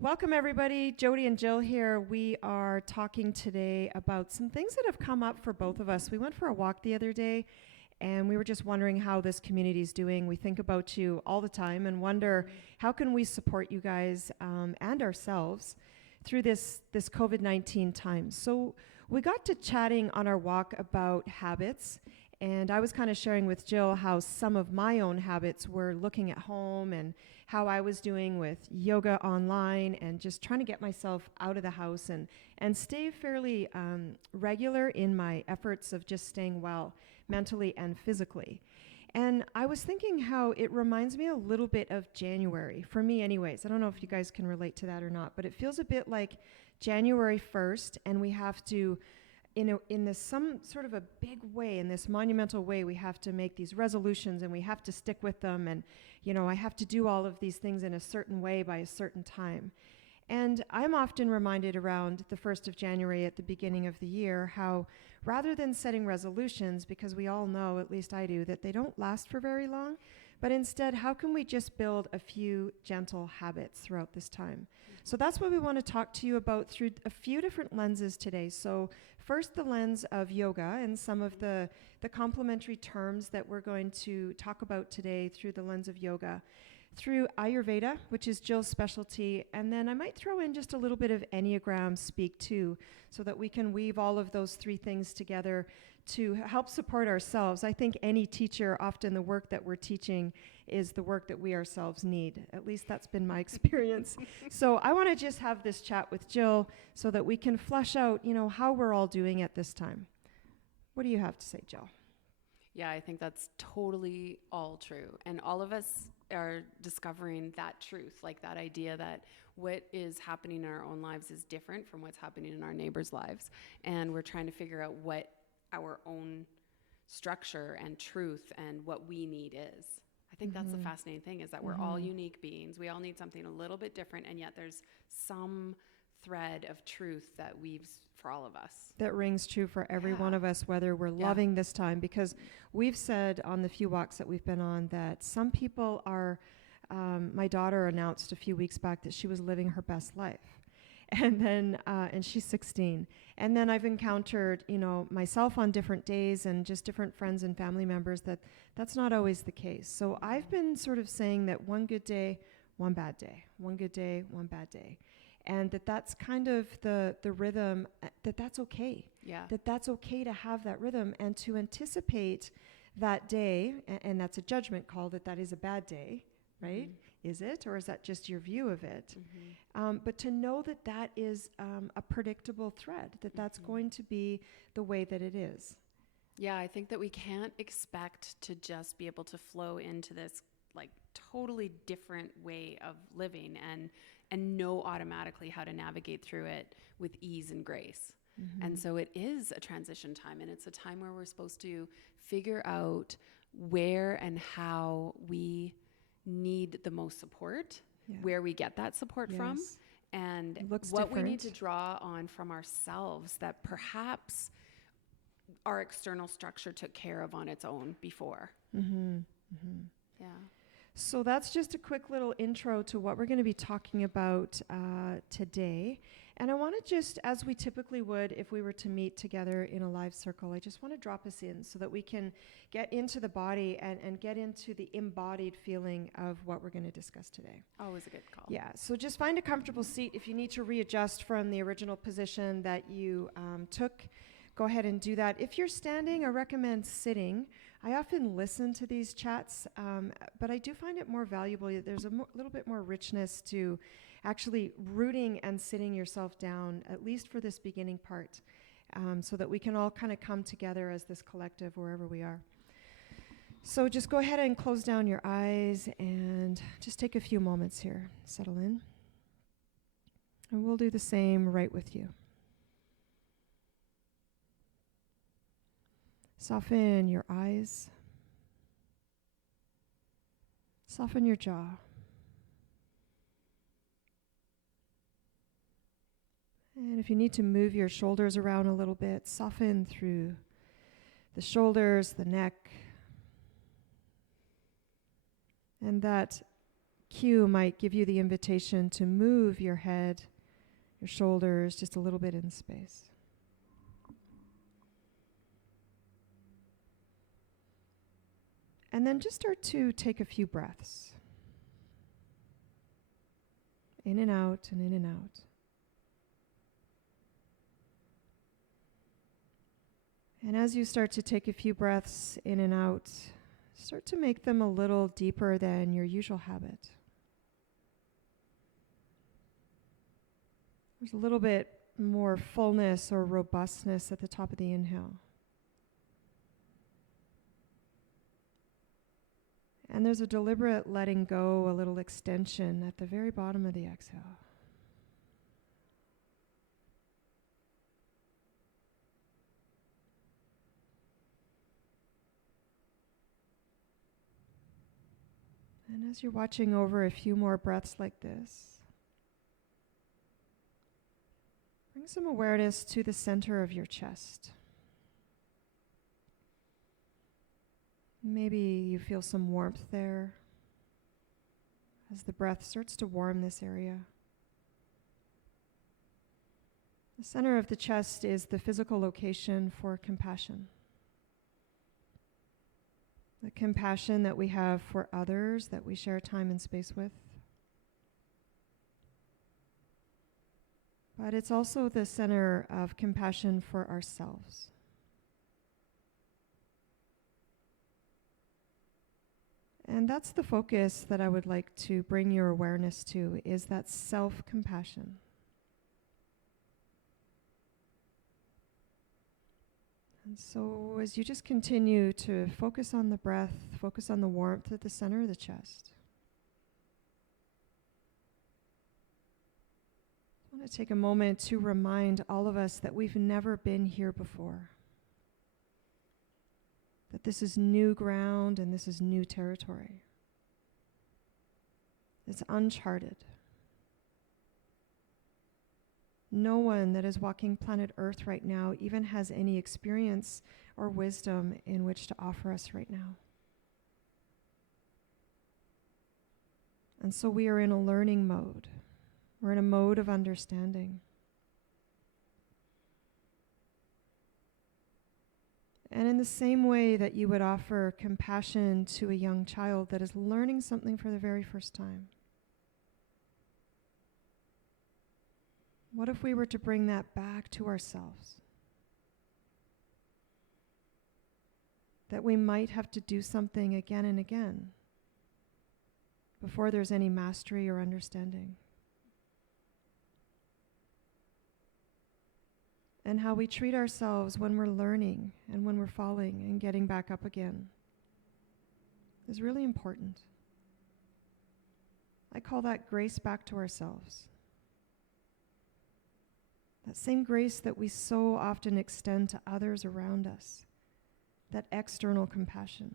Welcome, everybody. Jody and Jill here. We are talking today about some things that have come up for both of us. We went for a walk the other day, and we were just wondering how this community is doing. We think about you all the time and wonder how can we support you guys and ourselves through this COVID-19 time. So we got to chatting on our walk about habits, and I was kind of sharing with Jill how some of my own habits were looking at home and how I was doing with yoga online and just trying to get myself out of the house and stay fairly regular in my efforts of just staying well mentally and physically. And I was thinking how it reminds me a little bit of January, for me anyways. I don't know if you guys can relate to that or not, but it feels a bit like January 1st, and we have to, in this some sort of a big way, in this monumental way, we have to make these resolutions and we have to stick with them. And, I have to do all of these things in a certain way by a certain time. And I'm often reminded around the 1st of January at the beginning of the year how rather than setting resolutions, because we all know, at least I do, that they don't last for very long, but instead, how can we just build a few gentle habits throughout this time? So that's what we want to talk to you about through a few different lenses today. So first, the lens of yoga and some of the complementary terms that we're going to talk about today through the lens of yoga. Through Ayurveda, which is Jill's specialty, and then I might throw in just a little bit of Enneagram speak too, so that we can weave all of those three things together to help support ourselves. I think any teacher, often the work that we're teaching is the work that we ourselves need. At least that's been my experience. So I want to just have this chat with Jill so that we can flesh out, how we're all doing at this time. What do you have to say, Jill? Yeah, I think that's totally all true. And all of us are discovering that truth, like that idea that what is happening in our own lives is different from what's happening in our neighbors' lives. And we're trying to figure out what our own structure and truth and what we need is. I think that's the fascinating thing, is that we're all unique beings. We all need something a little bit different, and yet there's some thread of truth that weaves for all of us. That rings true for every one of us, whether we're loving this time, because we've said on the few walks that we've been on that some people are, my daughter announced a few weeks back that she was living her best life. And then, and she's 16. And then I've encountered, myself on different days and just different friends and family members that's not always the case. So I've been sort of saying that one good day, one bad day, one good day, one bad day. And that's kind of the rhythm, that's okay. Yeah. That's okay to have that rhythm and to anticipate that day, and that's a judgment call that is a bad day, right? Is it? Or is that just your view of it? But to know that is a predictable thread, that's going to be the way that it is. Yeah, I think that we can't expect to just be able to flow into this like totally different way of living and know automatically how to navigate through it with ease and grace. And so it is a transition time, and it's a time where we're supposed to figure out where and how we need the most support, where we get that support from, and what we need to draw on from ourselves that perhaps our external structure took care of on its own before. Yeah. So that's just a quick little intro to what we're going to be talking about today. And I want to just, as we typically would if we were to meet together in a live circle, I just want to drop us in so that we can get into the body and get into the embodied feeling of what we're going to discuss today. Always a good call. Yeah, so just find a comfortable seat. If you need to readjust from the original position that you took, go ahead and do that. If you're standing, I recommend sitting. I often listen to these chats, but I do find it more valuable. There's a little bit more richness to actually rooting and sitting yourself down, at least for this beginning part, so that we can all kind of come together as this collective wherever we are. So just go ahead and close down your eyes and just take a few moments here. Settle in. And we'll do the same right with you. Soften your eyes. Soften your jaw. And if you need to move your shoulders around a little bit, soften through the shoulders, the neck. And that cue might give you the invitation to move your head, your shoulders just a little bit in space. And then just start to take a few breaths. In and out and in and out. And as you start to take a few breaths in and out, start to make them a little deeper than your usual habit. There's a little bit more fullness or robustness at the top of the inhale. And there's a deliberate letting go, a little extension at the very bottom of the exhale. And as you're watching over a few more breaths like this, bring some awareness to the center of your chest. Maybe you feel some warmth there as the breath starts to warm this area. The center of the chest is the physical location for compassion. The compassion that we have for others, that we share time and space with. But it's also the center of compassion for ourselves. And that's the focus that I would like to bring your awareness to, is that self-compassion. And so as you just continue to focus on the breath, focus on the warmth at the center of the chest, I want to take a moment to remind all of us that we've never been here before. That this is new ground and this is new territory. It's uncharted. No one that is walking planet Earth right now even has any experience or wisdom in which to offer us right now. And so we are in a learning mode. We're in a mode of understanding. And in the same way that you would offer compassion to a young child that is learning something for the very first time, what if we were to bring that back to ourselves? That we might have to do something again and again before there's any mastery or understanding. And how we treat ourselves when we're learning and when we're falling and getting back up again is really important. I call that grace back to ourselves. That same grace that we so often extend to others around us, that external compassion.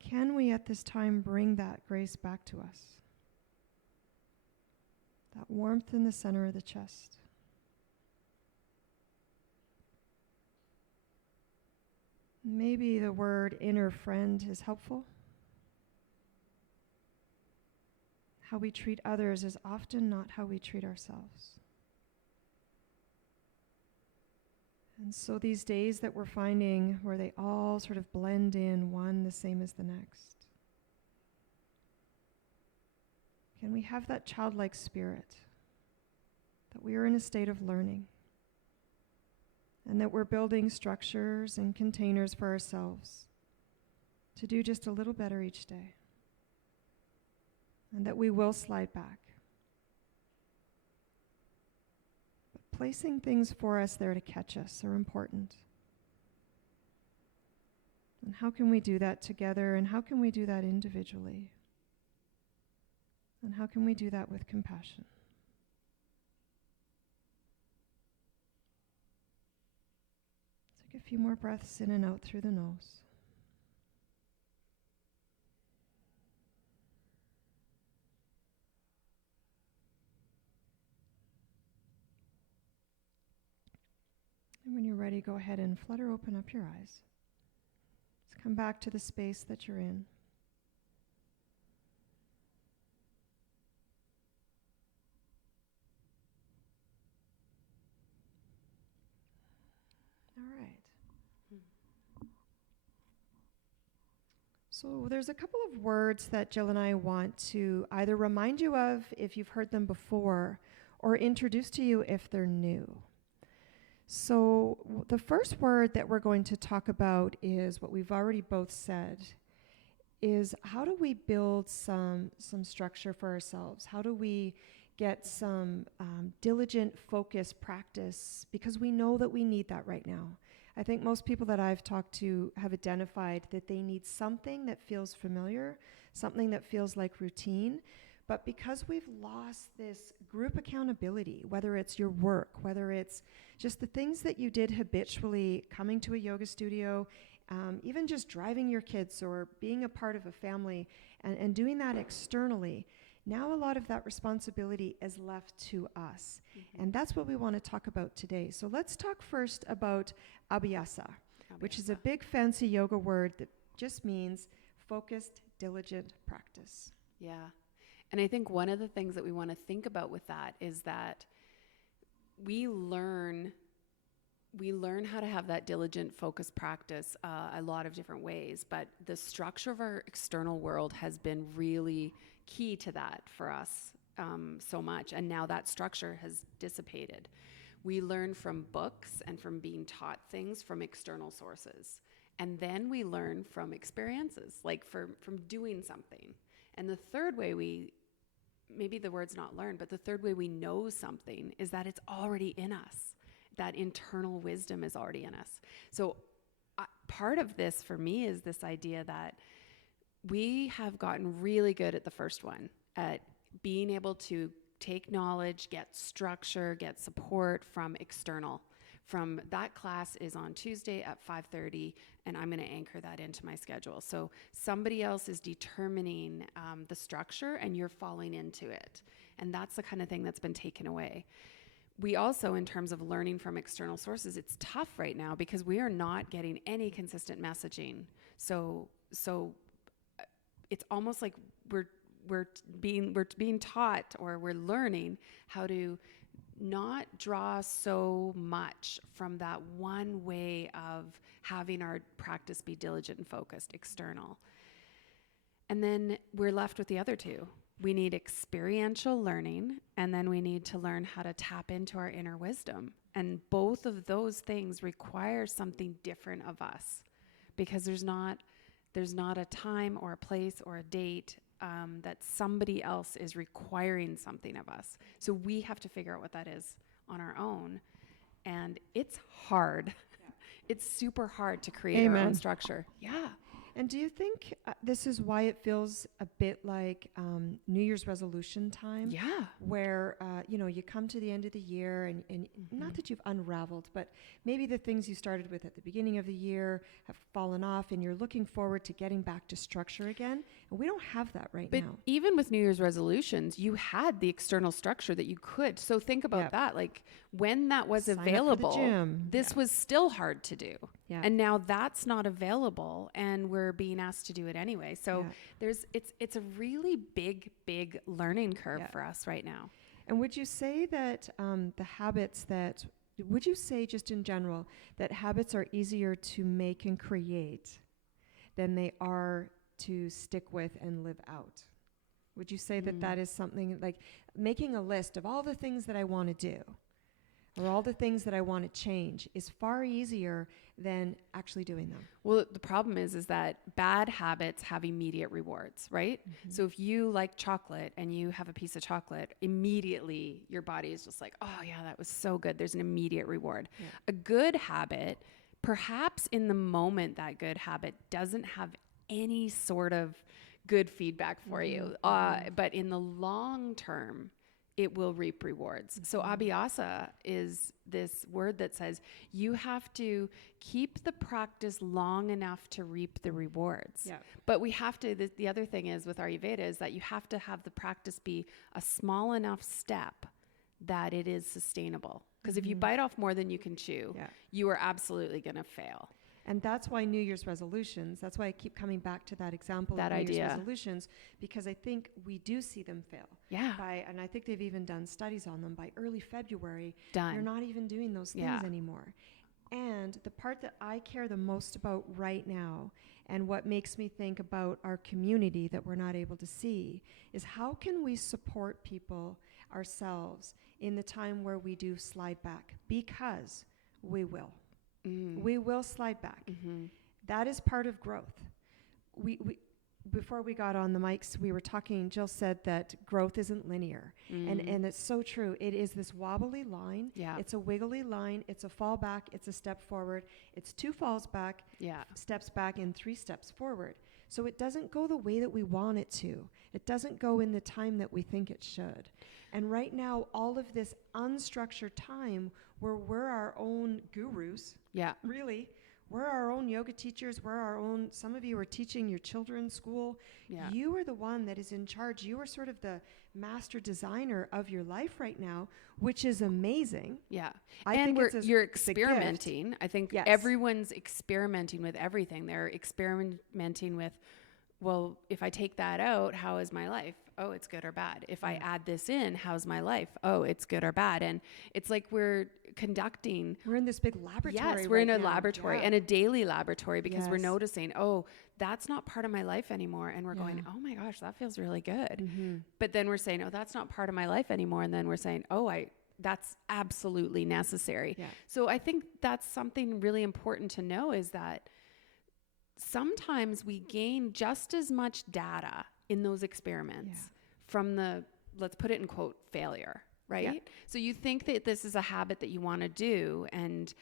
Can we at this time bring that grace back to us? That warmth in the center of the chest. Maybe the word inner friend is helpful. How we treat others is often not how we treat ourselves. And so these days that we're finding where they all sort of blend in, one the same as the next. Can we have that childlike spirit, that we are in a state of learning, and that we're building structures and containers for ourselves to do just a little better each day, and that we will slide back. But placing things for us there to catch us are important. And how can we do that together, and how can we do that individually? And how can we do that with compassion? Take a few more breaths in and out through the nose. And when you're ready, go ahead and flutter open up your eyes. Just come back to the space that you're in. right. So there's a couple of words that Jill and I want to either remind you of if you've heard them before or introduce to you if they're new. So the first word that we're going to talk about is what we've already both said, is how do we build some structure for ourselves? How do we get some diligent, focused practice? Because we know that we need that right now. I think most people that I've talked to have identified that they need something that feels familiar, something that feels like routine. But because we've lost this group accountability, whether it's your work, whether it's just the things that you did habitually, coming to a yoga studio, even just driving your kids or being a part of a family and doing that externally, now a lot of that responsibility is left to us. Mm-hmm. And that's what we want to talk about today. So let's talk first about Abyhasa, which is a big fancy yoga word that just means focused, diligent practice. Yeah. And I think one of the things that we want to think about with that is that we learn how to have that diligent, focused practice a lot of different ways, but the structure of our external world has been really key to that for us so much. And now that structure has dissipated. We learn from books and from being taught things from external sources. And then we learn from experiences, like from doing something. And the third way maybe the word's not learn, but the third way we know something is that it's already in us. That internal wisdom is already in us. So part of this for me is this idea that we have gotten really good at the first one, at being able to take knowledge, get structure, get support from external. From that class is on Tuesday at 5:30, and I'm going to anchor that into my schedule. So somebody else is determining the structure, and you're falling into it. And that's the kind of thing that's been taken away. We also, in terms of learning from external sources, it's tough right now because we are not getting any consistent messaging. So it's almost like we're being taught, or we're learning how to not draw so much from that one way of having our practice be diligent and focused, external. And then we're left with the other two. We need experiential learning, and then we need to learn how to tap into our inner wisdom. And both of those things require something different of us, because there's not a time or a place or a date that somebody else is requiring something of us. So we have to figure out what that is on our own. And it's hard. Yeah. It's super hard to create our own structure. Yeah. And do you think this is why it feels a bit like New Year's resolution time? Yeah. Where, you come to the end of the year and mm-hmm. not that you've unraveled, but maybe the things you started with at the beginning of the year have fallen off and you're looking forward to getting back to structure again. And we don't have that now. But even with New Year's resolutions, you had the external structure that you could. So think about that. Like when that was available, this was still hard to do. Yeah. And now that's not available, and we're being asked to do it anyway. So it's a really big learning curve for us right now. And would you say that would you say just in general that habits are easier to make and create than they are to stick with and live out? Would you say that is something like making a list of all the things that I want to do or all the things that I want to change is far easier than actually doing them? Well, the problem is that bad habits have immediate rewards, right? Mm-hmm. So if you like chocolate and you have a piece of chocolate, immediately your body is just like, oh yeah, that was so good. There's an immediate reward. Yeah. A good habit, perhaps in the moment, that good habit doesn't have any sort of good feedback for you. But in the long term, it will reap rewards. Mm-hmm. So Abyhasa is this word that says you have to keep the practice long enough to reap the rewards. Yeah. But we have to, the other thing is with Ayurveda is that you have to have the practice be a small enough step that it is sustainable. Because if you bite off more than you can chew, you are absolutely going to fail. And that's why New Year's resolutions, that's why I keep coming back to that example of New Year's resolutions, because I think we do see them fail. Yeah. And I think they've even done studies on them. By early February, you're not even doing those things anymore. And the part that I care the most about right now, and what makes me think about our community that we're not able to see, is how can we support people ourselves in the time where we do slide back? Because we will. We will slide back. That is part of growth. We before we got on the mics, we were talking, Jill said that growth isn't linear. And it's so true. It is this wobbly line. Yeah. It's a wiggly line. It's a fall back. It's a step forward. It's 2 falls back, steps back, and 3 steps forward. So it doesn't go the way that we want it to. It doesn't go in the time that we think it should. And right now, all of this unstructured time where we're our own gurus, really, we're our own yoga teachers. We're our own, some of you are teaching your children school. You are the one that is in charge. You are sort of the master designer of your life right now, which is amazing. I think you're experimenting. I think everyone's experimenting with everything. They're experimenting with, well, if I take that out, how is my life? Oh, it's good or bad. If I add this in, how's my life? Oh, it's good or bad. And it's like we're in this big laboratory. Yes, we're in a laboratory and a daily laboratory, because we're noticing, oh, that's not part of my life anymore. And we're going, oh my gosh, that feels really good. But then we're saying, oh, that's not part of my life anymore. And then we're saying, oh, that's absolutely necessary. So I think that's something really important to know, is that sometimes we gain just as much data in those experiments from the, let's put it in quote, failure, right? So you think that this is a habit that you want to do, and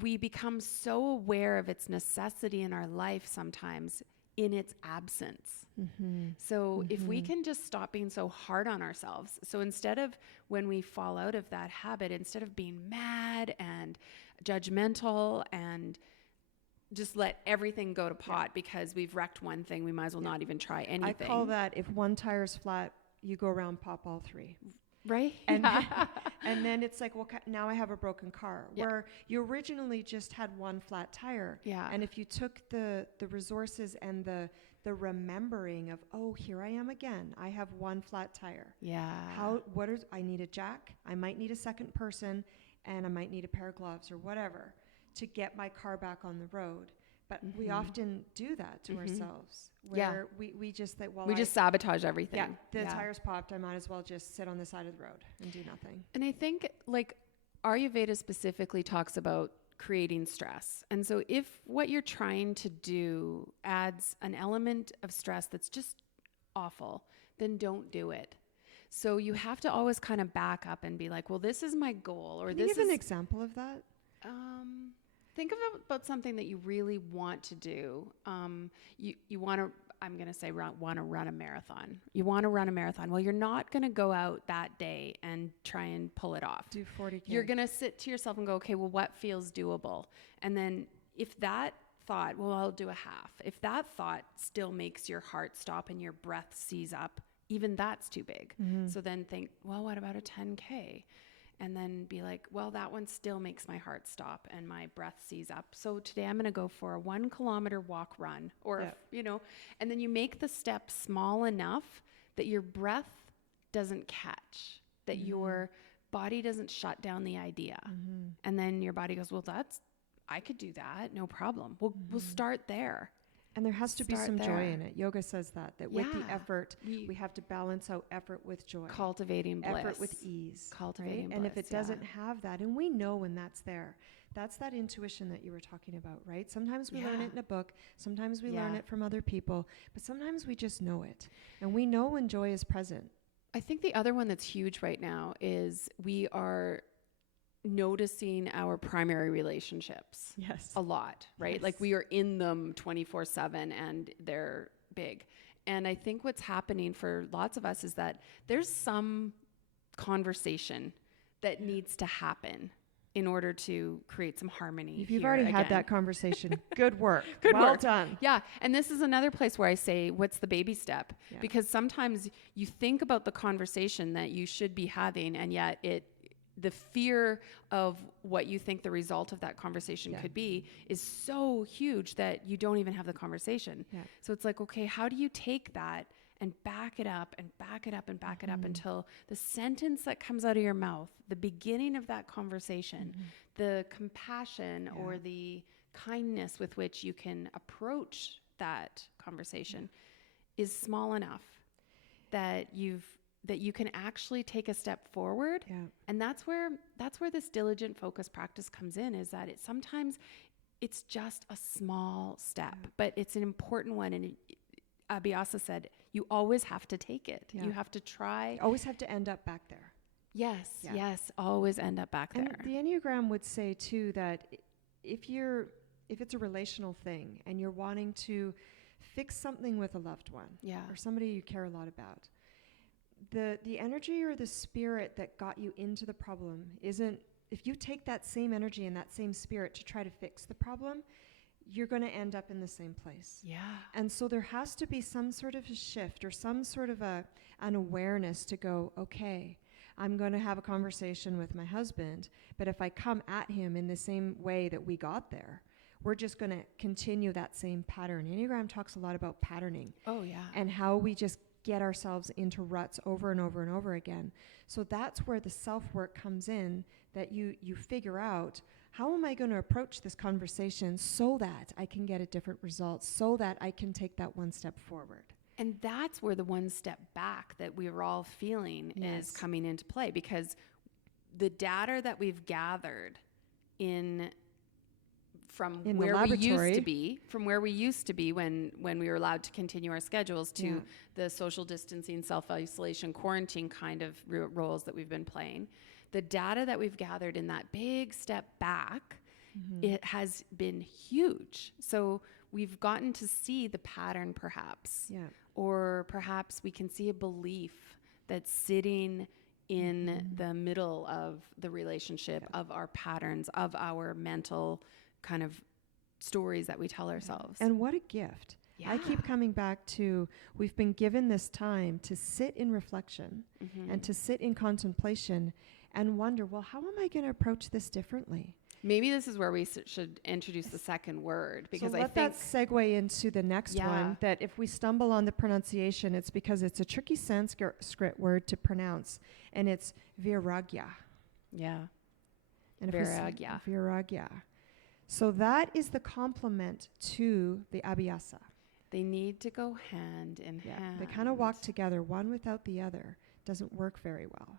we become so aware of its necessity in our life sometimes in its absence. So if we can just stop being so hard on ourselves. So instead of, when we fall out of that habit, instead of being mad and judgmental and just let everything go to pot because we've wrecked one thing, we might as well not even try anything. I call that, if one tire's flat, you go around, pop all 3. Right? And, and then it's like, well, now I have a broken car, where you originally just had one flat tire. And if you took the resources and the remembering of, oh, here I am again, I have one flat tire. I need a jack, I might need a second person, and I might need a pair of gloves or whatever to get my car back on the road. But we often do that to ourselves, where we just think, well, we just sabotage everything. The tires popped, I might as well just sit on the side of the road and do nothing. And I think, like, Ayurveda specifically talks about creating stress. And so if what you're trying to do adds an element of stress that's just awful, then don't do it. So you have to always kind of back up and be like, well, this is my goal, or Can this you give an example of that? Think about something that you really want to do. You want to, I'm going to say, want to run a marathon. You want to run a marathon. Well, you're not going to go out that day and try and pull it off. Do 40K. You're going to sit to yourself and go, okay, well, what feels doable? And then if that thought, well, I'll do a half. If that thought still makes your heart stop and your breath seize up, even that's too big. So then think, well, what about a 10K? And then be like, well, that one still makes my heart stop and my breath seize up. So today I'm going to go for a 1 kilometer walk run, or, and then you make the step small enough that your breath doesn't catch, that your body doesn't shut down the idea. And then your body goes, well, I could do that. No problem. We'll start there. And there has to be some joy in it. Yoga says that with the effort, we have to balance out effort with joy. Cultivating bliss. Effort with ease. Cultivating bliss, And if it doesn't have that, and we know when that's there, that's that intuition that you were talking about, right? Sometimes we learn it in a book. Sometimes we learn it from other people. But sometimes we just know it. And we know when joy is present. I think the other one that's huge right now is we are noticing our primary relationships a lot, right? Like we are in them 24/7 and they're big. And I think what's happening for lots of us is that there's some conversation that needs to happen in order to create some harmony. If you've already had that conversation, good work. Well done. Yeah. And this is another place where I say, what's the baby step? Because sometimes you think about the conversation that you should be having, and yet the fear of what you think the result of that conversation could be is so huge that you don't even have the conversation. So it's like, okay, how do you take that and back it up and back it up and back it up until the sentence that comes out of your mouth, the beginning of that conversation, the compassion or the kindness with which you can approach that conversation is small enough that you can actually take a step forward. Yeah. And that's where this diligent focus practice comes in, is that sometimes it's just a small step, but it's an important one. And Abyhasa said, you always have to take it. Yeah. You have to try. You always have to end up back there. Yes, Yeah. yes, always end up back And there. the Enneagram would say too that if it's a relational thing and you're wanting to fix something with a loved one or somebody you care a lot about, the energy or the spirit that got you into the problem isn't, if you take that same energy and that same spirit to try to fix the problem, you're going to end up in the same place. Yeah. And so there has to be some sort of a shift or some sort of an awareness to go, okay, I'm going to have a conversation with my husband, but if I come at him in the same way that we got there, we're just going to continue that same pattern. Enneagram talks a lot about patterning. Oh, yeah. And how we just get ourselves into ruts over and over and over again. So that's where the self-work comes in, that you figure out, how am I going to approach this conversation so that I can get a different result, so that I can take that one step forward. And that's where the one step back that we were all feeling is coming into play, because the data that we've gathered from where we used to be when we were allowed to continue our schedules to the social distancing, self-isolation, quarantine kind of roles that we've been playing. The data that we've gathered in that big step back, it has been huge. So we've gotten to see the pattern perhaps, or perhaps we can see a belief that's sitting in the middle of the relationship, of our patterns, of our mental kind of stories that we tell ourselves. And what a gift. Yeah. I keep coming back to, we've been given this time to sit in reflection and to sit in contemplation and wonder, well, how am I going to approach this differently? Maybe this is where we should introduce the second word, because so I let think that segue into the next one, that if we stumble on the pronunciation, it's because it's a tricky Sanskrit word to pronounce, and it's Vairagya. Yeah. And Vairagya. Vairagya. So that is the complement to the Abyhasa. They need to go hand in hand. They kind of walk together. One without the other doesn't work very well.